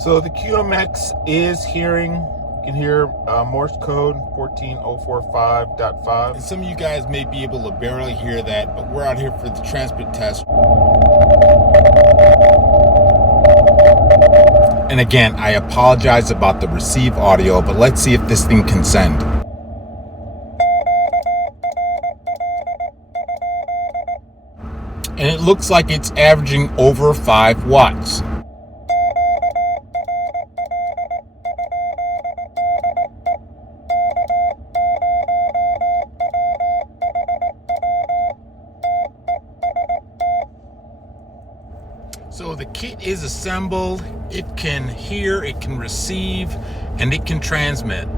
So the QMX is hearing, you can hear Morse code 14045.5. And some of you guys may be able to barely hear that, but we're out here for the transmit test. And again, I apologize about the receive audio, but let's see if this thing can send. And it looks like it's averaging over 5 watts. So the kit is assembled, it can hear, it can receive, and it can transmit.